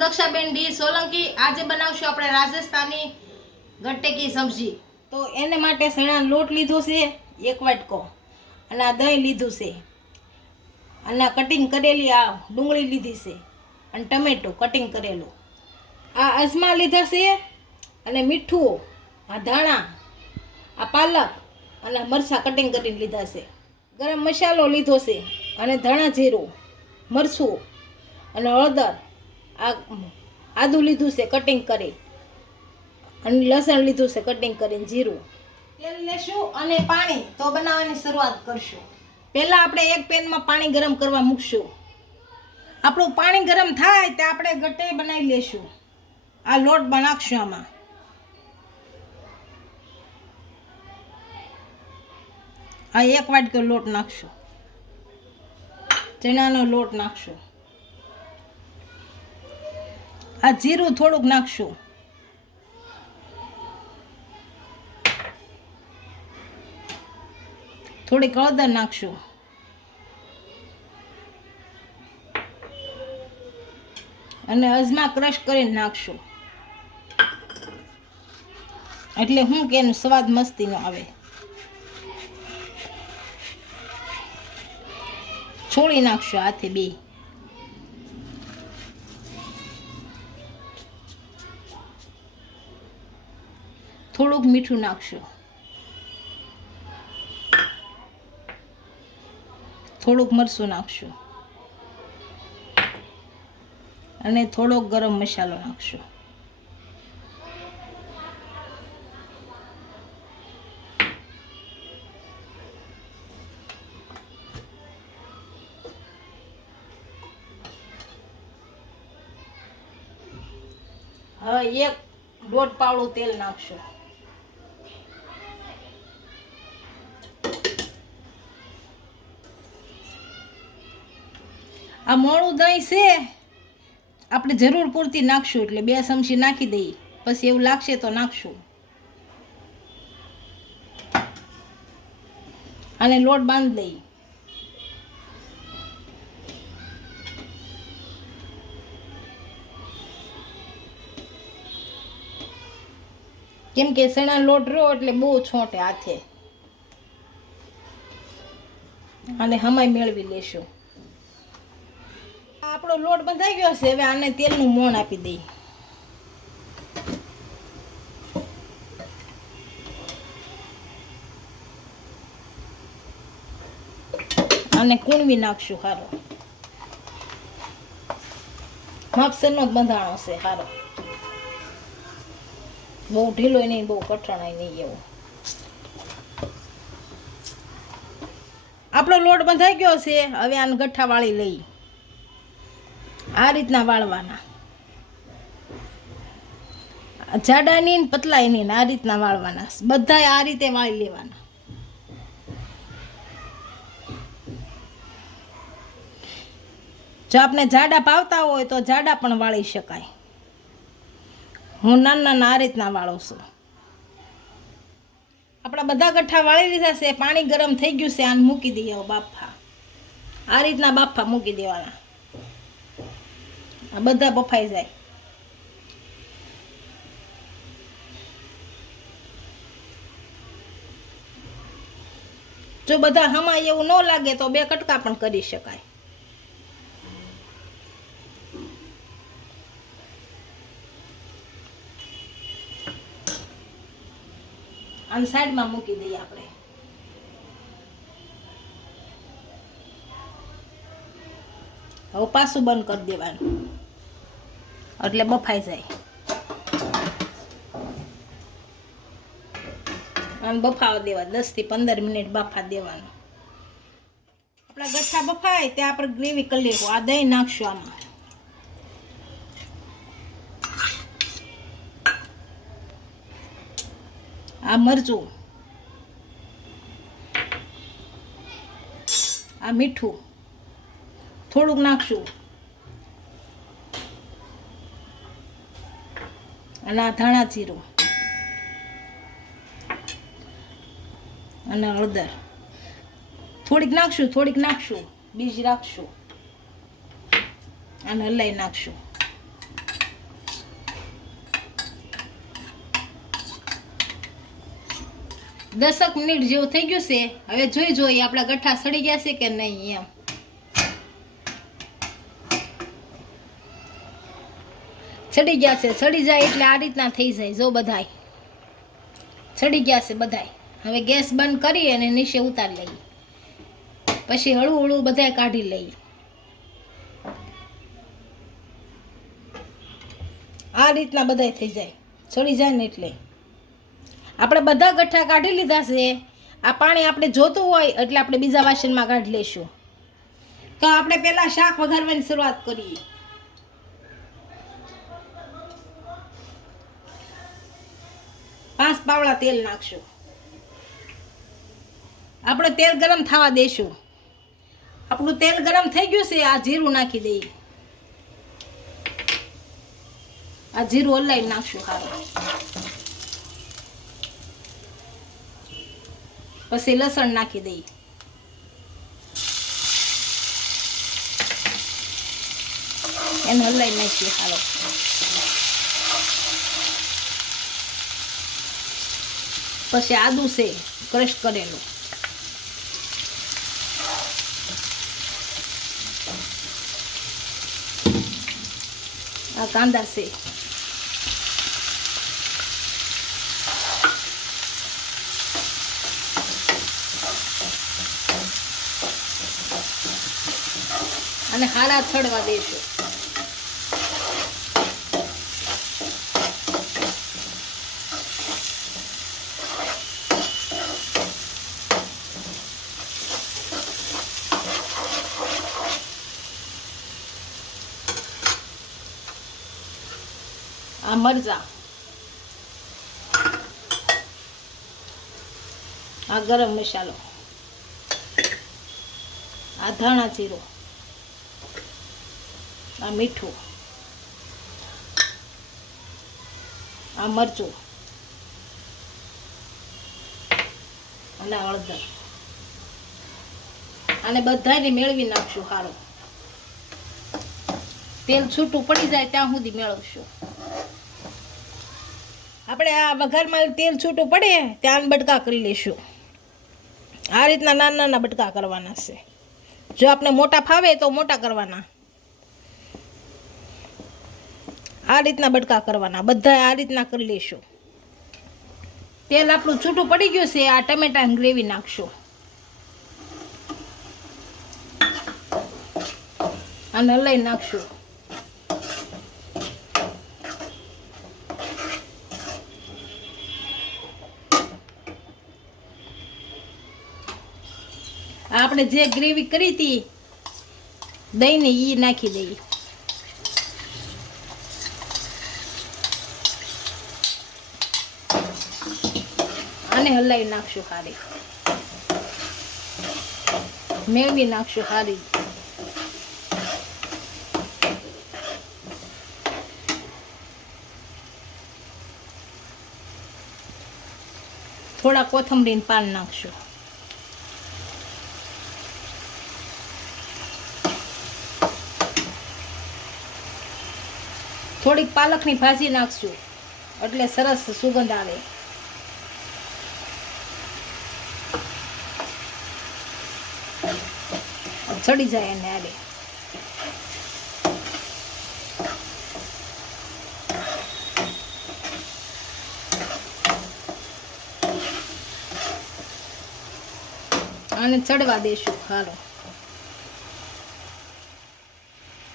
દક્ષાબેન D Solanki આજે બનાવશું આપણે રાજસ્થાની ગટ્ટેકી સબ્જી. તો એને માટે સણા લોટ લીધો છે, એક વાટકો, અને આ દહીં લીધું છે. અને આ કટિંગ કરેલી આ ડુંગળી લીધી છે, અને ટમેટું કટિંગ કરેલું. આ અજમા લીધા છે, અને મીઠું, આ ધાણા, આ પાલક, અને મરચાં કટિંગ કરીને લીધા છે. ગરમ મસાલો લીધો છે, અને ધાણા જીરું, મરચું, અને હળદર આ આદું લીધું છે કટિંગ કરી. અને લસણ લીધું છે કટિંગ કરીને જીરું. તેલ લેશું અને પાણી તો બનાવવાની શરૂઆત કરશું. પહેલાં આપણે એક પેનમાં પાણી ગરમ કરવા મૂકશું. આપણું પાણી ગરમ થાય તે આપણે ગટે બનાવી લેશું. આ લોટ બનાવશું આમાં. આ એક વાટકો લોટ નાખશું. ચણાનો લોટ નાખશું. આ જીરું થોડુંક નાખશું. થોડીક હળદર નાખશું. અને અજમા ક્રશ કરીને નાખશું. એટલે હું કે એનો સ્વાદ મસ્તીનો આવે. છોડી નાખશું હાથે બે. થોડુંક મીઠું નાખશું. થોડુંક મરચું નાખશું. અને થોડોક ગરમ મસાલો નાખશું. હવે એક દોઢ પાવડું તેલ નાખશું. આ મોડું દહીં છે. આપણે જરૂર પૂરતી નાખશું એટલે બે ચમચી નાખી દઈએ. પછી એવું લાગશે તો નાખશું. અને લોટ બાંધી દઈએ કેમ કે સણા લોટ રહ્યો એટલે બહુ છોટે હાથે. અને હમાય મેળવી લેશું. આપણો લોટ બંધાઈ ગયો છે, હવે આને તેલનું મોણ આપી દઈ અને કૂણવી નાખશું સારો માપસરનો જ બંધાણો છે સારો બહુ ઢીલો નહીં, બહુ કઠણાય નહીં એવો. આપણો લોટ બંધાઈ ગયો છે, હવે આને ગઠ્ઠા વાળી લઈ. આ રીતના વાળવાના. જાડાની ને પતલાઈની આ રીતના વાળવાના. બધા આ રીતે વાળી લેવાના. જો આપણે જાડા ભાવતા હોય તો જાડા પણ વાળી શકાય. હું નાના નાના આ રીતના વાળું છું. આપણા બધા ગઠ્ઠા વાળી લીધા છે, પાણી ગરમ થઈ ગયું છે, આને મૂકી દઈએ બાફા. આ રીતના બાફા મૂકી દેવાના. આ બધા બફાઈ જાય. જો બધા હમા એવું ન લાગે તો બે કટકા પણ કરી શકાય. આમ સાઈડમાં મૂકી દઈએ આપણે. હવે પાછું બંધ કરી દેવાનું. એટલે બફાઈ જાય. આમ બફાવા દેવા દસથી પંદર મિનિટ બફા દેવાનું. આપણા ગઠ્ઠા બફાય ત્યાં આપણે ગ્રેવી કરી લેવું, આ દહીં નાખશું આમાં. આ મરચું. આ મીઠું. થોડુંક નાખશું. અને આ ધાણા જીરું. અને હળદર. થોડીક નાખશું થોડીક નાખશું. બીજ રાખશું. અને હલાઈ નાખશું. દસક મિનિટ જેવું થઈ ગયું છે. હવે જોઈ જોઈએ આપણા ગઠ્ઠા સડી ગયા છે કે નહીં એમ. સડી ગયા છે. ચડી જાય એટલે આ રીતના થઈ જાય જો બધાય. ચડી ગયા છે બધાય. હવે ગેસ બંધ કરી અને નીચે ઉતારી લઈએ. પછી હળવું હળવું બધાય કાઢી લઈએ. આ રીતના બધાય થઈ જાય. ચડી જાય ને એટલે. આપણે બધા ગઠ્ઠા કાઢી લીધા છે. આ પાણી આપણે જોતું હોય એટલે આપણે બીજા વાસણમાં કાઢી લઈશું તો આપણે પહેલાં શાક વઘારવાની શરૂઆત કરીએ. પાંચ પાવડા તેલ નાખશું. આપણે તેલ ગરમ થવા દેશું. આપણું તેલ ગરમ થઈ ગયું છે, આ જીરું નાખી દઈએ. આ જીરું ઓલાઈ નાખશું સારું પછી લસણ નાખી દઈએ. એને હલાઈ નાખીએ હાલો. પછી આદુ છે ક્રશ કરેલું. આ કાંદા છે. અને હારા થડવા દઈશું મરચા આ ગરમ મસાલો આ ધાણા જીરો આ મીઠું આ મરચું અને હળદર. અને બધાને મેળવી નાખશું સારું તેલ છૂટું પડી જાય ત્યાં સુધી મેળવશું. આપણે આ વઘારમાં તેલ છૂટું પડે ત્યાં બટકા કરી લઈશું. આ રીતના નાના નાના બટકા કરવાના છે. જો આપણે મોટા ફાવે તો મોટા કરવાના. આ રીતના બટકા કરવાના. બધા આ રીતના કરી લઈશું. તેલ આપણું છૂટું પડી ગયું છે, આ ટમેટા ગ્રેવી નાખશું. અને લઈ નાખશું. આપણે જે ગ્રેવી કરી હતી દહીં ને એ નાખી દઈએ. અને હલાવી નાખશું સારી મેળવી નાખશું સારી થોડા કોથમરીને પાન નાખશું. થોડીક પાલકની ભાજી નાખશું. એટલે સરસ સુગંધ આવે. ચડી જાય એને આવે અને ચડવા દેશું. હાલો.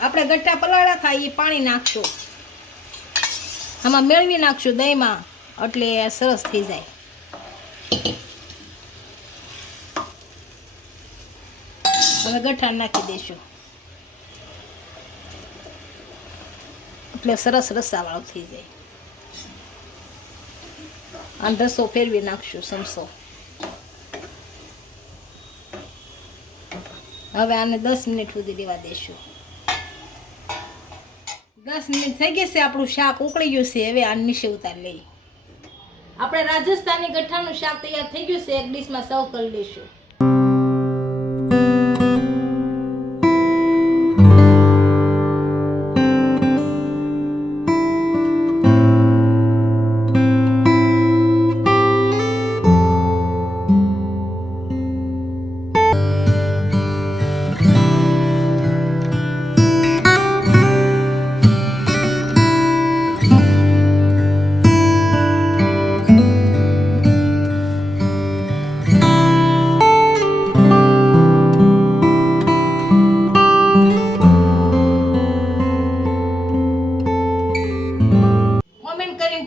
આપણે ગટ્ટા પલાળા થાય એ પાણી નાખશું. આમાં મેળવી નાખશું દહીંમાં, એટલે સરસ થઈ જાય. હવે ગઠાણ નાખી દઈશું. એટલે સરસ રસાવાળો થઈ જાય. અને રસો ફેરવી નાખશું સમસો. હવે આને દસ મિનિટ સુધી રહેવા દઈશું. દસ મિનિટ થઈ ગઈ છે, આપણું શાક ઉકળી ગયું છે, હવે આ નીચે ઉતારી લઈએ. આપણે રાજસ્થાની ગઠ્ઠાનું શાક તૈયાર થઈ ગયું છે, એક ડીશમાં સર્વ કરી લઈશું.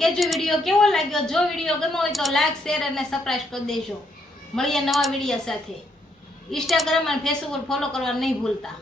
કહેજો વીડિયો કેવો લાગ્યો, જો વીડિયો ગમો હોય તો લાઈક શેર અને સબસ્ક્રાઈબ કરી દેજો. મળીએ નવા વીડિયો સાથે. ઇન્સ્ટાગ્રામ અને ફેસબુક ફોલો કરવા નહીં ભૂલતા.